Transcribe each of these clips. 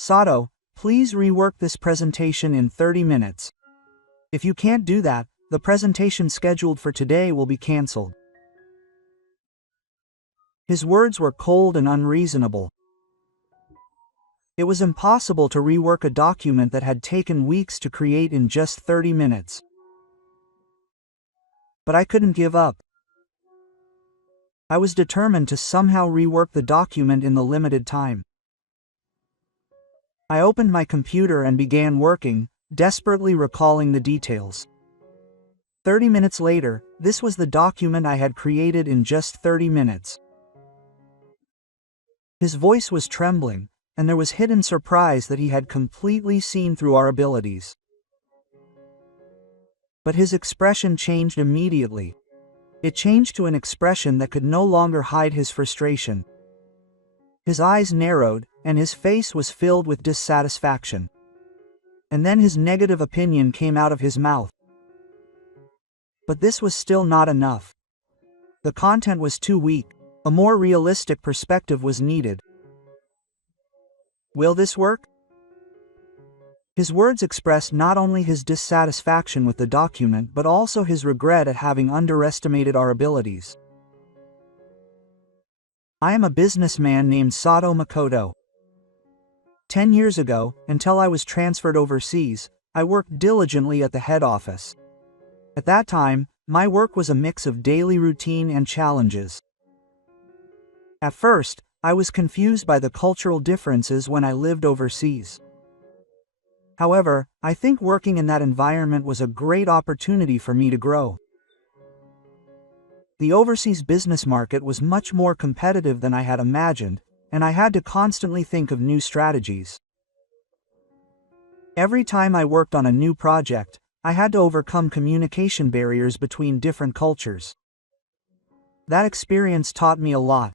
Sato, please rework this presentation in 30 minutes. If you can't do that, the presentation scheduled for today will be cancelled. His words were cold and unreasonable. It was impossible to rework a document that had taken weeks to create in just 30 minutes. But I couldn't give up. I was determined to somehow rework the document in the limited time. I opened my computer and began working, desperately recalling the details. 30 minutes later, this was the document I had created in just 30 minutes. His voice was trembling, and there was hidden surprise that he had completely seen through our abilities. But his expression changed immediately. It changed to an expression that could no longer hide his frustration. His eyes narrowed, and his face was filled with dissatisfaction. And then his negative opinion came out of his mouth. But this was still not enough. The content was too weak. A more realistic perspective was needed. Will this work? His words expressed not only his dissatisfaction with the document but also his regret at having underestimated our abilities. I am a businessman named Sato Makoto. 10 years ago, until I was transferred overseas, I worked diligently at the head office. At that time, my work was a mix of daily routine and challenges. At first, I was confused by the cultural differences when I lived overseas. However, I think working in that environment was a great opportunity for me to grow. The overseas business market was much more competitive than I had imagined, and I had to constantly think of new strategies. Every time I worked on a new project, I had to overcome communication barriers between different cultures. That experience taught me a lot.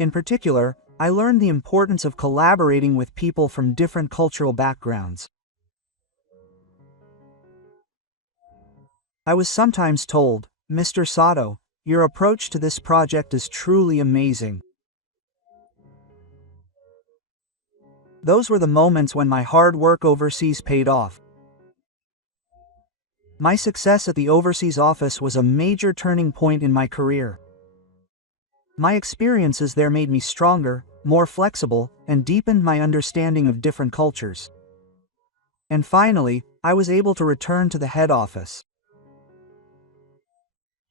In particular, I learned the importance of collaborating with people from different cultural backgrounds. I was sometimes told, "Mr. Sato, your approach to this project is truly amazing." Those were the moments when my hard work overseas paid off. My success at the overseas office was a major turning point in my career. My experiences there made me stronger, more flexible, and deepened my understanding of different cultures. And finally, I was able to return to the head office.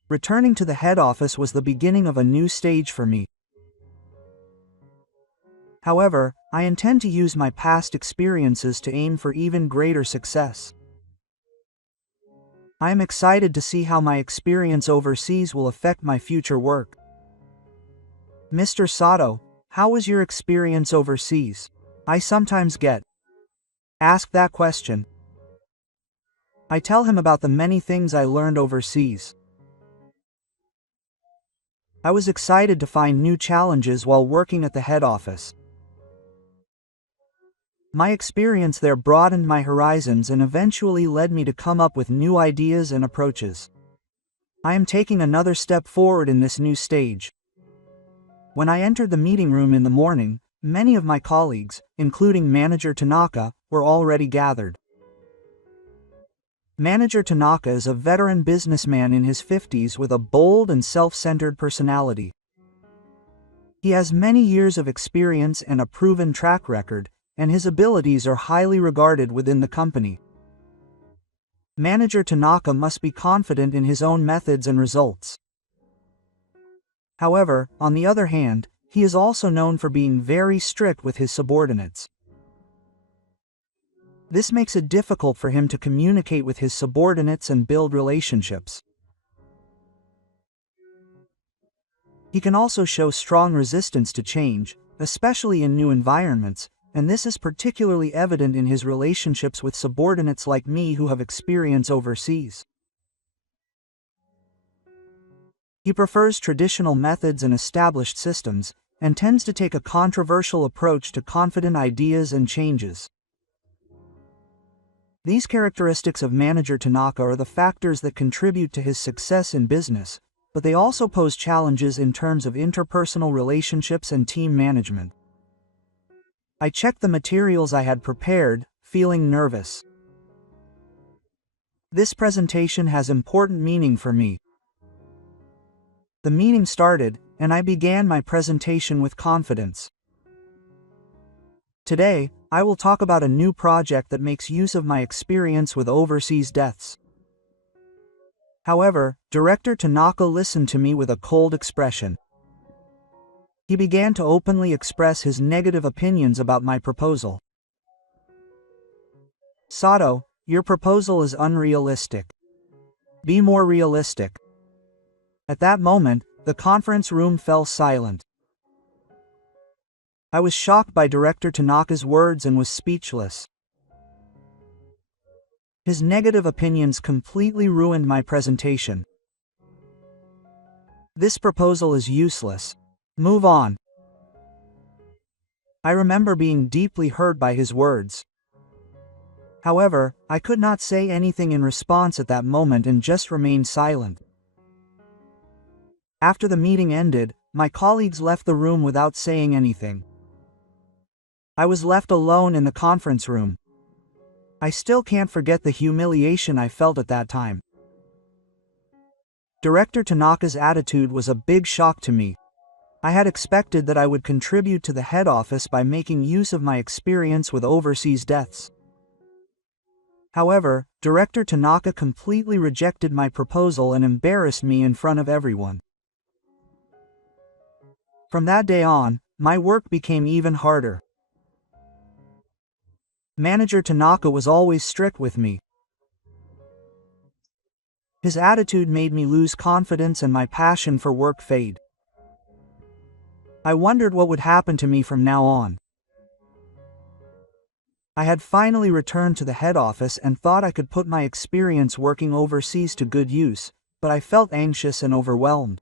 Returning to the head office was the beginning of a new stage for me. However, I intend to use my past experiences to aim for even greater success. I am excited to see how my experience overseas will affect my future work. Mr. Sato, how was your experience overseas? I sometimes get asked that question. I tell him about the many things I learned overseas. I was excited to find new challenges while working at the head office. My experience there broadened my horizons and eventually led me to come up with new ideas and approaches. I am taking another step forward in this new stage. When I entered the meeting room in the morning, many of my colleagues, including Manager Tanaka, were already gathered. Manager Tanaka is a veteran businessman in his 50s with a bold and self-centered personality. He has many years of experience and a proven track record, and his abilities are highly regarded within the company. Manager Tanaka must be confident in his own methods and results. However, on the other hand, he is also known for being very strict with his subordinates. This makes it difficult for him to communicate with his subordinates and build relationships. He can also show strong resistance to change, especially in new environments, and this is particularly evident in his relationships with subordinates like me who have experience overseas. He prefers traditional methods and established systems, and tends to take a controversial approach to confident ideas and changes. These characteristics of Manager Tanaka are the factors that contribute to his success in business, but they also pose challenges in terms of interpersonal relationships and team management. I checked the materials I had prepared, feeling nervous. This presentation has important meaning for me. The meeting started, and I began my presentation with confidence. Today, I will talk about a new project that makes use of my experience with overseas deaths. However, Director Tanaka listened to me with a cold expression. He began to openly express his negative opinions about my proposal. "Sato, your proposal is unrealistic. Be more realistic." At that moment, the conference room fell silent. I was shocked by Director Tanaka's words and was speechless. His negative opinions completely ruined my presentation. "This proposal is useless. Move on." I remember being deeply hurt by his words. However, I could not say anything in response at that moment and just remained silent. After the meeting ended, my colleagues left the room without saying anything. I was left alone in the conference room. I still can't forget the humiliation I felt at that time. Director Tanaka's attitude was a big shock to me. I had expected that I would contribute to the head office by making use of my experience with overseas deaths. However, Director Tanaka completely rejected my proposal and embarrassed me in front of everyone. From that day on, my work became even harder. Manager Tanaka was always strict with me. His attitude made me lose confidence and my passion for work fade. I wondered what would happen to me from now on. I had finally returned to the head office and thought I could put my experience working overseas to good use, but I felt anxious and overwhelmed.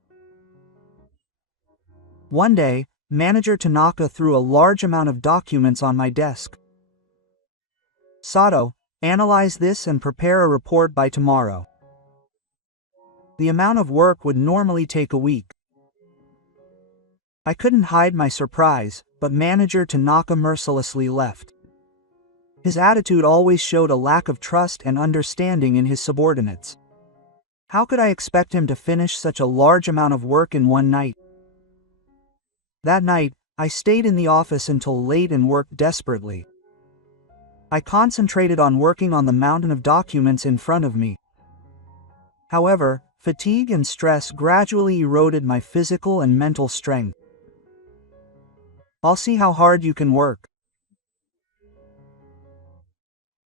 One day, Manager Tanaka threw a large amount of documents on my desk. "Sato, analyze this and prepare a report by tomorrow." The amount of work would normally take a week. I couldn't hide my surprise, but Manager Tanaka mercilessly left. His attitude always showed a lack of trust and understanding in his subordinates. How could I expect him to finish such a large amount of work in one night? That night, I stayed in the office until late and worked desperately. I concentrated on working on the mountain of documents in front of me. However, fatigue and stress gradually eroded my physical and mental strength. "I'll see how hard you can work."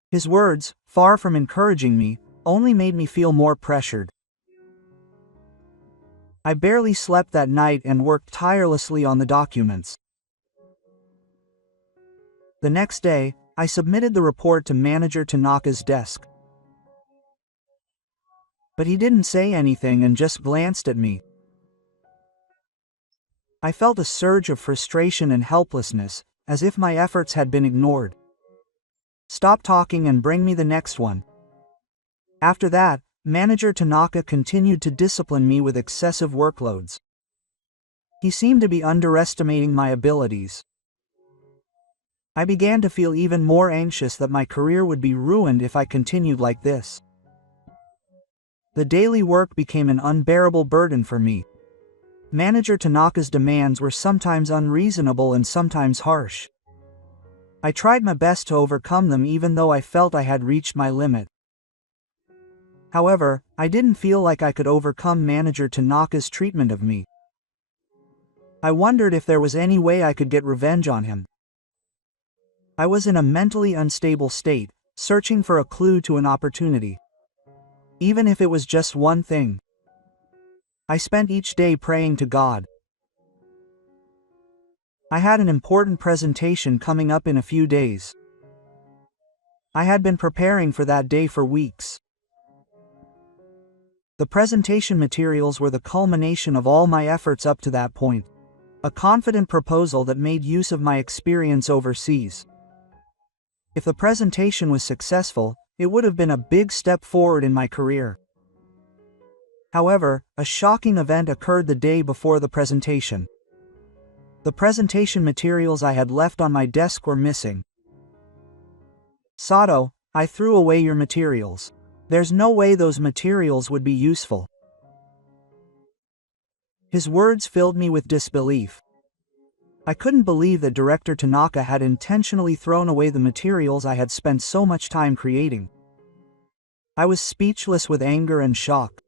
His words, far from encouraging me, only made me feel more pressured. I barely slept that night and worked tirelessly on the documents. The next day, I submitted the report to Manager Tanaka's desk. But he didn't say anything and just glanced at me. I felt a surge of frustration and helplessness, as if my efforts had been ignored. "Stop talking and bring me the next one." After that, Manager Tanaka continued to discipline me with excessive workloads. He seemed to be underestimating my abilities. I began to feel even more anxious that my career would be ruined if I continued like this. The daily work became an unbearable burden for me. Manager Tanaka's demands were sometimes unreasonable and sometimes harsh. I tried my best to overcome them even though I felt I had reached my limit. However, I didn't feel like I could overcome Manager Tanaka's treatment of me. I wondered if there was any way I could get revenge on him. I was in a mentally unstable state, searching for a clue to an opportunity. Even if it was just one thing. I spent each day praying to God. I had an important presentation coming up in a few days. I had been preparing for that day for weeks. The presentation materials were the culmination of all my efforts up to that point. A confident proposal that made use of my experience overseas. If the presentation was successful, it would have been a big step forward in my career. However, a shocking event occurred the day before the presentation. The presentation materials I had left on my desk were missing. Sato, I threw away your materials. There's no way those materials would be useful. His words filled me with disbelief. I couldn't believe that Director Tanaka had intentionally thrown away the materials I had spent so much time creating. I was speechless with anger and shock.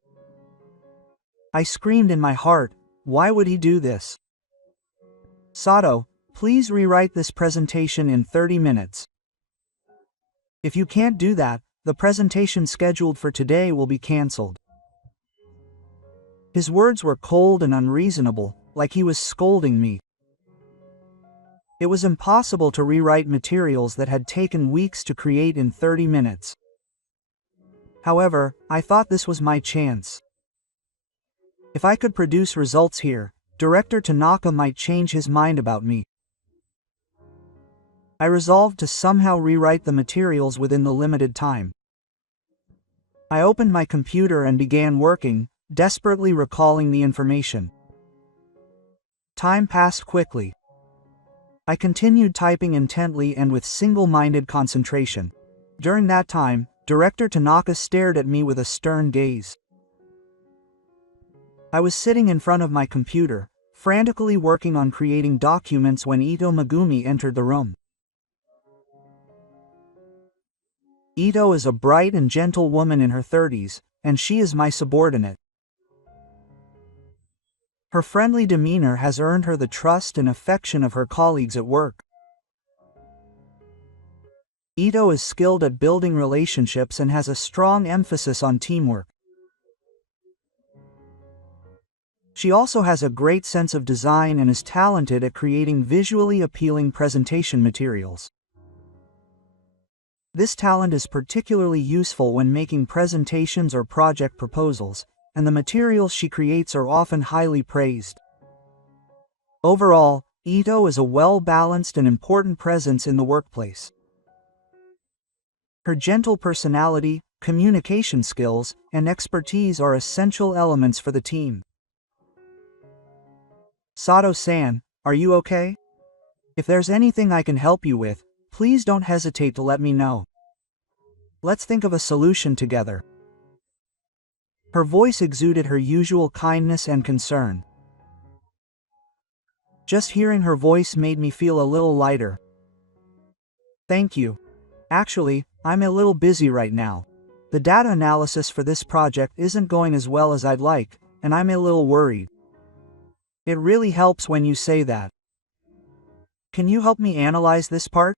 I screamed in my heart, why would he do this? Sato, please rewrite this presentation in 30 minutes. If you can't do that, the presentation scheduled for today will be cancelled. His words were cold and unreasonable, like he was scolding me. It was impossible to rewrite materials that had taken weeks to create in 30 minutes. However, I thought this was my chance. If I could produce results here, Director Tanaka might change his mind about me. I resolved to somehow rewrite the materials within the limited time. I opened my computer and began working, desperately recalling the information. Time passed quickly. I continued typing intently and with single-minded concentration. During that time, Director Tanaka stared at me with a stern gaze. I was sitting in front of my computer, frantically working on creating documents when Ito Megumi entered the room. Ito is a bright and gentle woman in her 30s, and she is my subordinate. Her friendly demeanor has earned her the trust and affection of her colleagues at work. Ito is skilled at building relationships and has a strong emphasis on teamwork. She also has a great sense of design and is talented at creating visually appealing presentation materials. This talent is particularly useful when making presentations or project proposals, and the materials she creates are often highly praised. Overall, Ito is a well-balanced and important presence in the workplace. Her gentle personality, communication skills, and expertise are essential elements for the team. Sato-san, are you okay? If there's anything I can help you with, please don't hesitate to let me know. Let's think of a solution together. Her voice exuded her usual kindness and concern. Just hearing her voice made me feel a little lighter. Thank you. Actually, I'm a little busy right now. The data analysis for this project isn't going as well as I'd like, and I'm a little worried. It really helps when you say that. Can you help me analyze this part?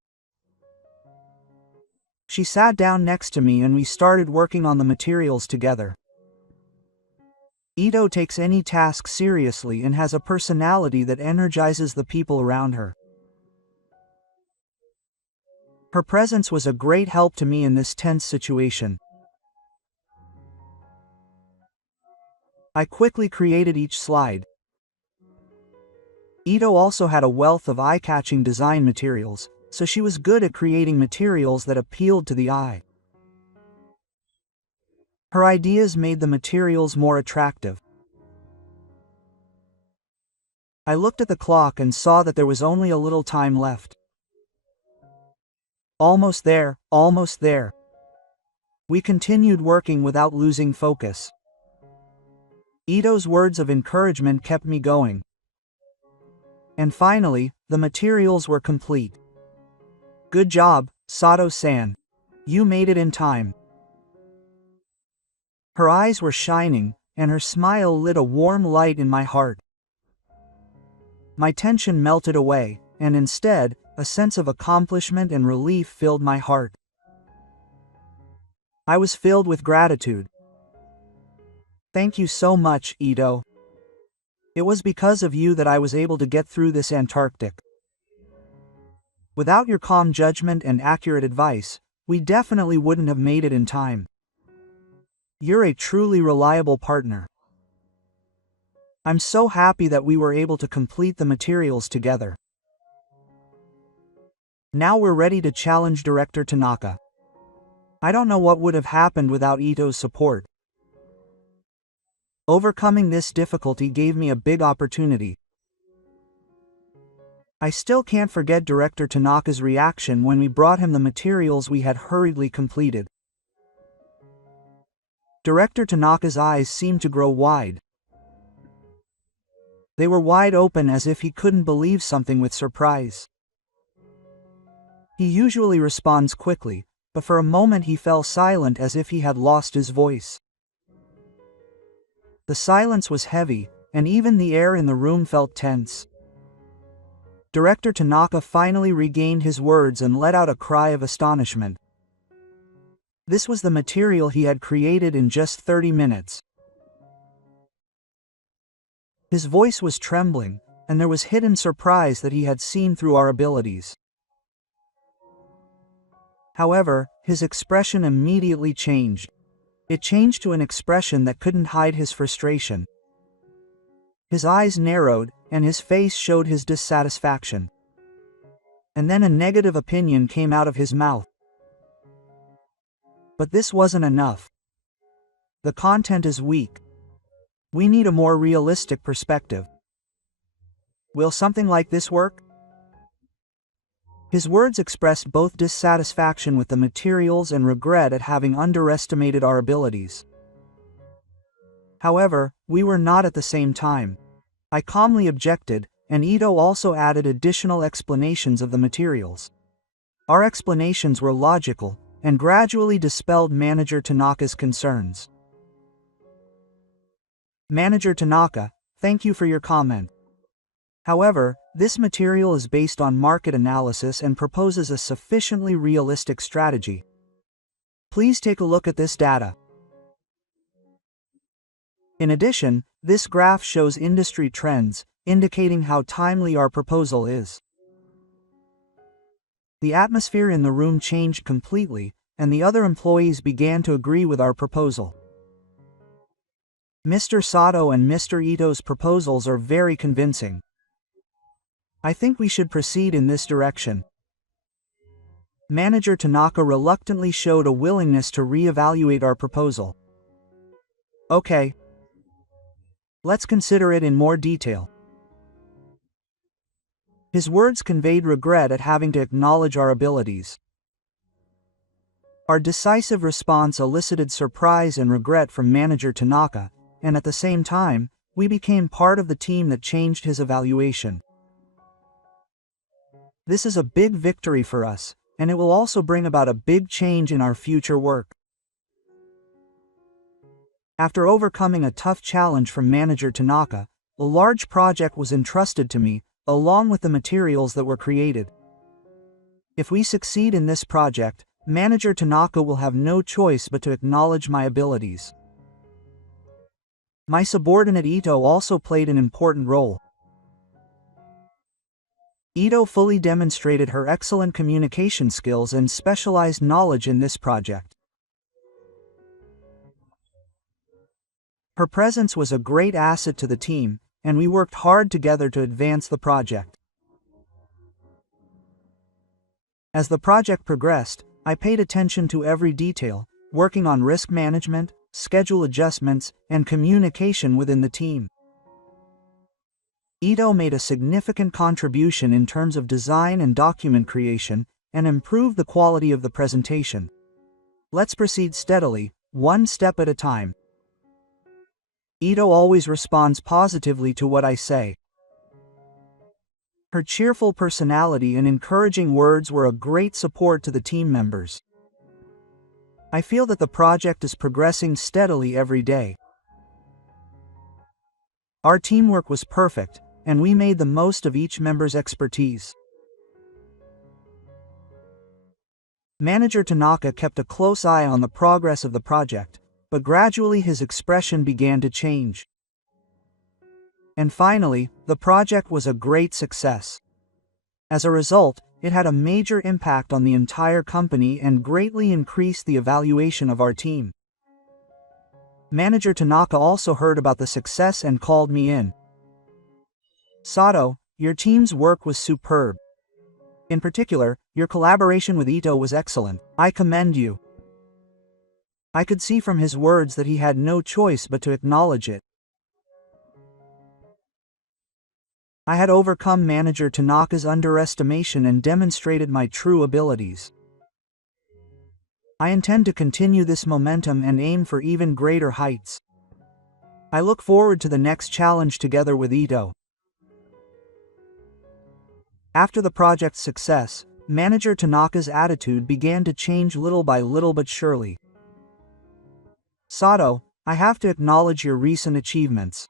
She sat down next to me and we started working on the materials together. Ito takes any task seriously and has a personality that energizes the people around her. Her presence was a great help to me in this tense situation. I quickly created each slide. Ito also had a wealth of eye-catching design materials, so she was good at creating materials that appealed to the eye. Her ideas made the materials more attractive. I looked at the clock and saw that there was only a little time left. Almost there, almost there. We continued working without losing focus. Ito's words of encouragement kept me going. And finally, the materials were complete. Good job, Sato-san. You made it in time. Her eyes were shining, and her smile lit a warm light in my heart. My tension melted away, and instead, a sense of accomplishment and relief filled my heart. I was filled with gratitude. Thank you so much, Ito. It was because of you that I was able to get through this Antarctic. Without your calm judgment and accurate advice, we definitely wouldn't have made it in time. You're a truly reliable partner. I'm so happy that we were able to complete the materials together. Now we're ready to challenge Director Tanaka. I don't know what would have happened without Ito's support. Overcoming this difficulty gave me a big opportunity. I still can't forget Director Tanaka's reaction when we brought him the materials we had hurriedly completed. Director Tanaka's eyes seemed to grow wide. They were wide open as if he couldn't believe something with surprise. He usually responds quickly, but for a moment he fell silent as if he had lost his voice. The silence was heavy, and even the air in the room felt tense. Director Tanaka finally regained his words and let out a cry of astonishment. This was the material he had created in just 30 minutes. His voice was trembling, and there was hidden surprise that he had seen through our abilities. However, his expression immediately changed. It changed to an expression that couldn't hide his frustration. His eyes narrowed, and his face showed his dissatisfaction. And then a negative opinion came out of his mouth. But this wasn't enough. The content is weak. We need a more realistic perspective. Will something like this work? His words expressed both dissatisfaction with the materials and regret at having underestimated our abilities. However, we were not at the same time. I calmly objected, and Ito also added additional explanations of the materials. Our explanations were logical, and gradually dispelled Manager Tanaka's concerns. Manager Tanaka, thank you for your comment. However, this material is based on market analysis and proposes a sufficiently realistic strategy. Please take a look at this data. In addition, this graph shows industry trends, indicating how timely our proposal is. The atmosphere in the room changed completely, and the other employees began to agree with our proposal. Mr. Sato and Mr. Ito's proposals are very convincing. I think we should proceed in this direction. Manager Tanaka reluctantly showed a willingness to re-evaluate our proposal. Okay. Let's consider it in more detail. His words conveyed regret at having to acknowledge our abilities. Our decisive response elicited surprise and regret from Manager Tanaka, and at the same time, we became part of the team that changed his evaluation. This is a big victory for us, and it will also bring about a big change in our future work. After overcoming a tough challenge from Manager Tanaka, a large project was entrusted to me, along with the materials that were created. If we succeed in this project, Manager Tanaka will have no choice but to acknowledge my abilities. My subordinate Ito also played an important role. Ito fully demonstrated her excellent communication skills and specialized knowledge in this project. Her presence was a great asset to the team, and we worked hard together to advance the project. As the project progressed, I paid attention to every detail, working on risk management, schedule adjustments, and communication within the team. Ito made a significant contribution in terms of design and document creation, and improved the quality of the presentation. Let's proceed steadily, one step at a time. Ito always responds positively to what I say. Her cheerful personality and encouraging words were a great support to the team members. I feel that the project is progressing steadily every day. Our teamwork was perfect, and we made the most of each member's expertise. Manager Tanaka kept a close eye on the progress of the project, but gradually his expression began to change. And finally, the project was a great success. As a result, it had a major impact on the entire company and greatly increased the evaluation of our team. Manager Tanaka also heard about the success and called me in. Sato, your team's work was superb. In particular, your collaboration with Ito was excellent. I commend you. I could see from his words that he had no choice but to acknowledge it. I had overcome Manager Tanaka's underestimation and demonstrated my true abilities. I intend to continue this momentum and aim for even greater heights. I look forward to the next challenge together with Ito. After the project's success, Manager Tanaka's attitude began to change little by little but surely. Sato, I have to acknowledge your recent achievements.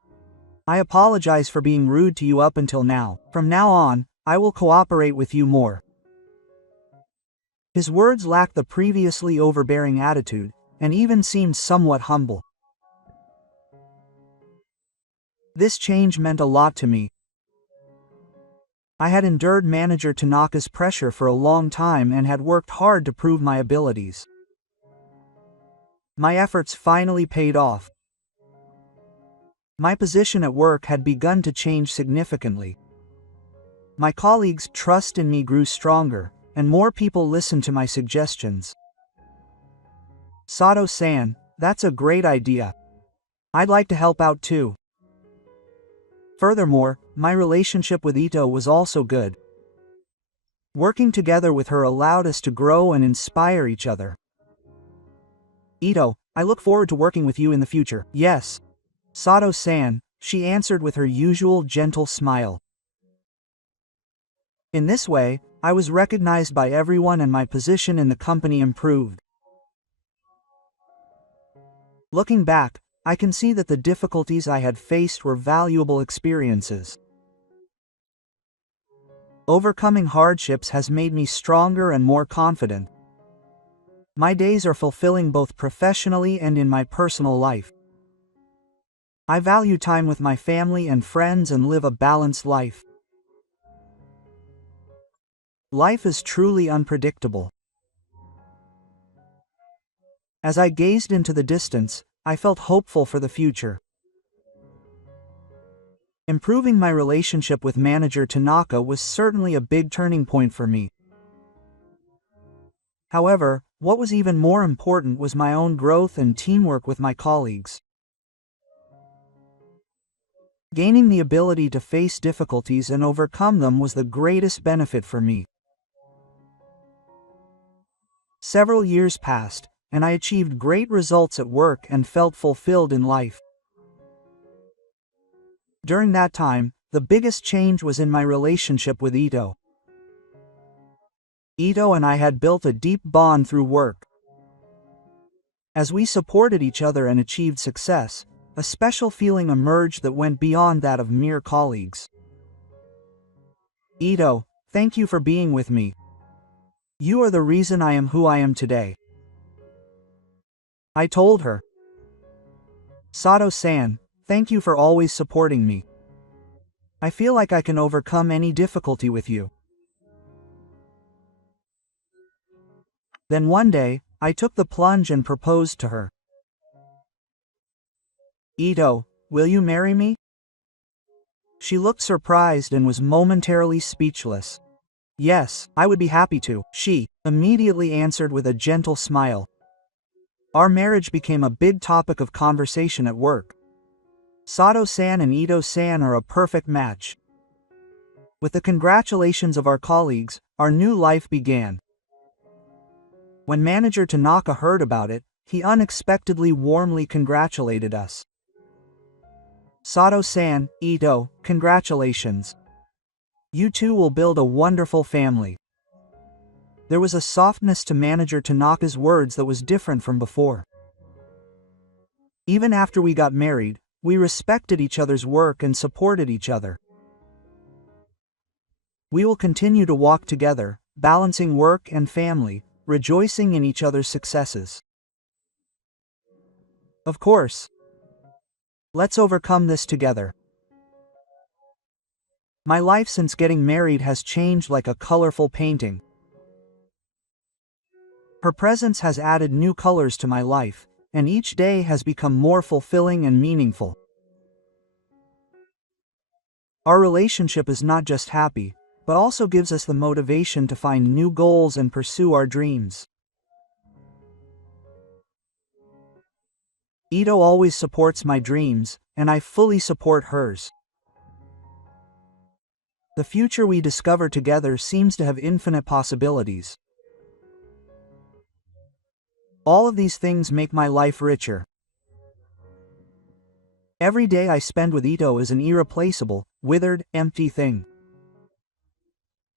I apologize for being rude to you up until now. From now on, I will cooperate with you more. His words lacked the previously overbearing attitude, and even seemed somewhat humble. This change meant a lot to me. I had endured Manager Tanaka's pressure for a long time and had worked hard to prove my abilities. My efforts finally paid off. My position at work had begun to change significantly. My colleagues' trust in me grew stronger, and more people listened to my suggestions. Sato-san, that's a great idea. I'd like to help out too. Furthermore, my relationship with Ito was also good. Working together with her allowed us to grow and inspire each other. Ito, I look forward to working with you in the future. Yes. Sato-san, she answered with her usual gentle smile. In this way, I was recognized by everyone and my position in the company improved. Looking back, I can see that the difficulties I had faced were valuable experiences. Overcoming hardships has made me stronger and more confident. My days are fulfilling both professionally and in my personal life. I value time with my family and friends and live a balanced life. Life is truly unpredictable. As I gazed into the distance, I felt hopeful for the future. Improving my relationship with Manager Tanaka was certainly a big turning point for me. However, what was even more important was my own growth and teamwork with my colleagues. Gaining the ability to face difficulties and overcome them was the greatest benefit for me. Several years passed, and I achieved great results at work and felt fulfilled in life. During that time, the biggest change was in my relationship with Ito. Ito and I had built a deep bond through work. As we supported each other and achieved success, a special feeling emerged that went beyond that of mere colleagues. Ito, thank you for being with me. You are the reason I am who I am today. I told her. Sato-san, thank you for always supporting me. I feel like I can overcome any difficulty with you. Then one day, I took the plunge and proposed to her. Ito, will you marry me? She looked surprised and was momentarily speechless. Yes, I would be happy to, she immediately answered with a gentle smile. Our marriage became a big topic of conversation at work. Sato-san and Ito-san are a perfect match. With the congratulations of our colleagues, our new life began. When Manager Tanaka heard about it, he unexpectedly warmly congratulated us. Sato-san, Ito, congratulations. You two will build a wonderful family. There was a softness to Manager Tanaka's words that was different from before. Even after we got married, we respected each other's work and supported each other. We will continue to walk together, balancing work and family, rejoicing in each other's successes. Of course. Let's overcome this together. My life since getting married has changed like a colorful painting. Her presence has added new colors to my life, and each day has become more fulfilling and meaningful. Our relationship is not just happy, but also gives us the motivation to find new goals and pursue our dreams. Ito always supports my dreams, and I fully support hers. The future we discover together seems to have infinite possibilities. All of these things make my life richer. Every day I spend with Ito is an irreplaceable, withered, empty thing.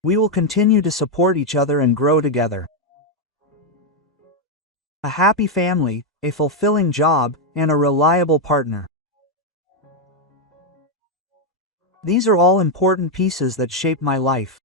We will continue to support each other and grow together. A happy family, a fulfilling job, and a reliable partner. These are all important pieces that shape my life.